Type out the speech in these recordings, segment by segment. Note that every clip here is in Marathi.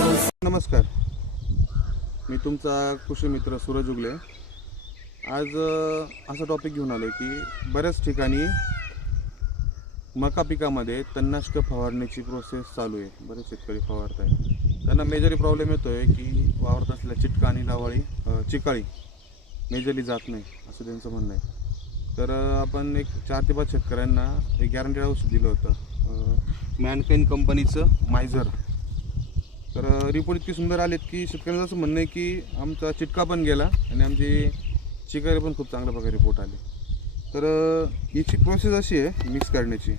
नमस्कार. मी तुमचा कृषी मित्र सूरज उगले. आज असा टॉपिक घेऊन आलो की बऱ्याच ठिकाणी मका पिकामध्ये तणनाशक फवारण्याची प्रोसेस चालू आहे. बरेच शेतकरी फवारत आहे त्यांना मेजरी प्रॉब्लेम येतो आहे की वावरत असलेल्या चिटका आणि लावाळी चिकाळी मेजरली जात नाही असं त्यांचं म्हणणं आहे. तर आपण एक चार ते पाच शेतकऱ्यांना एक गॅरंटेड औषध दिलं होतं. मॅनकेन कंपनीचं मायझर. तर रिपोर्ट इतकी सुंदर आलेत की शेतकऱ्यांचं असं म्हणणं आहे की आमचा चिटका पण गेला आणि आमची चिकारी पण खूप चांगल्या प्रकारे रिपोर्ट आले. तर याची प्रोसेस अशी आहे मिक्स करण्याची.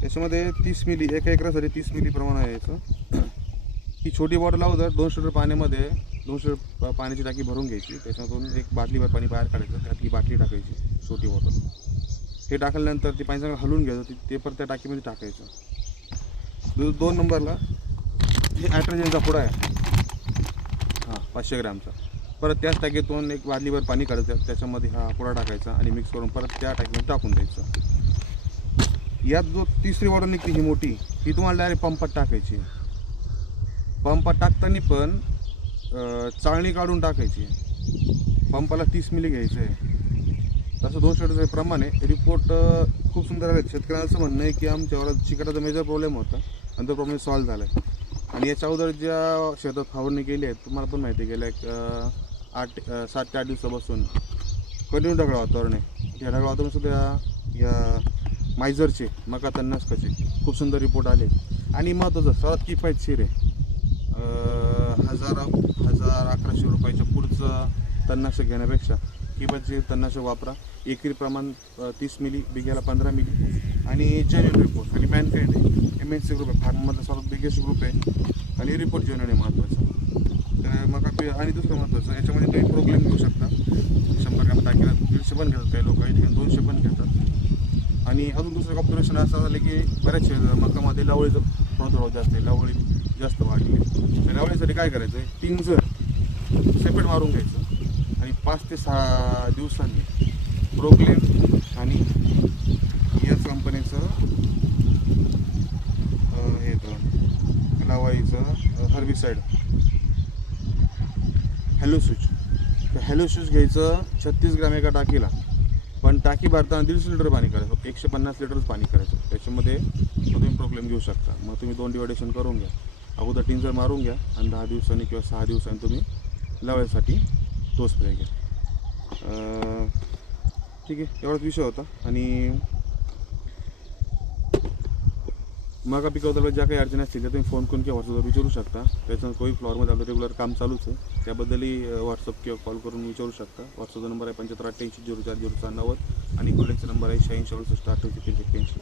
त्याच्यामध्ये तीस मिली एका एकरासाठी तीस मिली प्रमाण आहे याचं. ही छोटी बॉटल अगोदर दोनशे लिटर पाण्यामध्ये दोनशे लिटर पाण्याची टाकी भरून घ्यायची. त्याच्यातून एक बाटलीभर पाणी बाहेर काढायचं त्यात ही बाटली टाकायची छोटी बॉटल हे टाकल्यानंतर ते पाणी चांगलं हलवून घ्यायचं ते- ते परत त्या टाकीमध्ये टाकायचं. दोन नंबरला हे ॲट्रोजनचा पुडा आहे. हां पाचशे ग्रॅमचा. परत त्याच टाकीतून एक वादलीभर पाणी काढायचं. त्याच्यामध्ये हा पुडा टाकायचा आणि मिक्स करून परत त्या टाकीमध्ये टाकून द्यायचं. यात जो तिसरी बॉटल निघते ही मोठी ही तुम्हाला डायरेक्ट पंपात टाकायची. पंपात टाकताना पण चाळणी काढून टाकायची. पंपाला तीस मिली घ्यायचं आहे तसं दोन शेडचं प्रमाणे रिपोर्ट खूप सुंदर आले शेतकऱ्यांचं म्हणणं आहे की आमच्यावर चिकटाचा मेजर प्रॉब्लेम होता. आणि तो प्रॉब्लेम सॉल्व्ह झाला आहे आणि याच्या अगोदर ज्या शेतात फवारणी केली आहे तुम्हाला पण माहिती आहे गेल्या आठ सात ते आठ दिवसापासून कंटिन्यू ढगाळ वातावरण आहे. या ढगाळ वातावरण सुद्धा या मायझरचे मका तन्नासकाचे खूप सुंदर रिपोर्ट आले. आणि महत्त्वाचं सर्वात किफायतशीर आहे. हजार हजार अकराशे रुपयाच्या पुढचं तणनाशक घेण्यापेक्षा किफायतशीर तणनाशक वापरा. एकरी प्रमाण तीस मिली बिघ्याला पंधरा मिली आणि जेन्युन रिपोर्ट आणि मॅनकाइंड आहे एम एन सी ग्रुप आहे फार्ममधला सर्वात बिगेस्ट ग्रुप आहे. आणि रिपोर्ट जेन्युन आहे महत्त्वाचा तर मग आणि दुसरं महत्त्वाचं याच्यामध्ये तुम्ही प्रॉब्लेम घेऊ शकता शंभर ग्रॅम टाकेला दीडशे पण घेतात काही लोक ठिकाणी दोनशे पण घेतात. आणि अजून दुसरं कॉम्पिटिशन असं झालं की बऱ्याच मकामध्ये लावळीचं प्रादुर्भाव जास्त आहे लावळी जास्त वाढली तर लावळीसाठी काय करायचं पिंजर जर सेपरेट मारून घ्यायचं. आणि पाच ते सहा दिवसांनी प्रोग्लेम आणि याच कंपनीचं अं, हे येतं herbicide hello switch hello switch घ्यायचं छत्तीस ग्रॅम एका टाकीला. पण टाकी भरताना दीडशे लिटर पाणी करायचं. एकशे पन्नास लिटरच पाणी करायचं. त्याच्यामध्ये मग तुम्ही प्रॉब्लेम घेऊ शकता. मग तुम्ही दोन डिवायडेशन करून घ्या. अगोदर टिंजर मारून घ्या आणि दहा दिवसांनी किंवा सहा दिवसांनी तुम्ही लावायसाठी तो स्प्रे घ्या. ठीक आहे. एवढाच विषय होता. आणि मका पिकवताना ज्या काही अडचणी असतील त्या तुम्ही फोन करून किंवा व्हॉट्सअपवर विचारू शकता. त्याच्यानंतर कोई फ्लॉवरमध्ये आपलं रेग्युलर काम चालूच आहे. त्याबद्दलही व्हॉट्सअप किंवा कॉल करून विचारू शकता. व्हॉट्सअपचा नंबर आहे पंच्याहत्तर अठ्ठ्याऐंशी झिरो चार झिरो चार नव्वद. आणि कॉलेजचा नंबर आहे शहाऐंशी अडुसष्ट अठ्ठावीस तीनशे एक्क्याऐंशी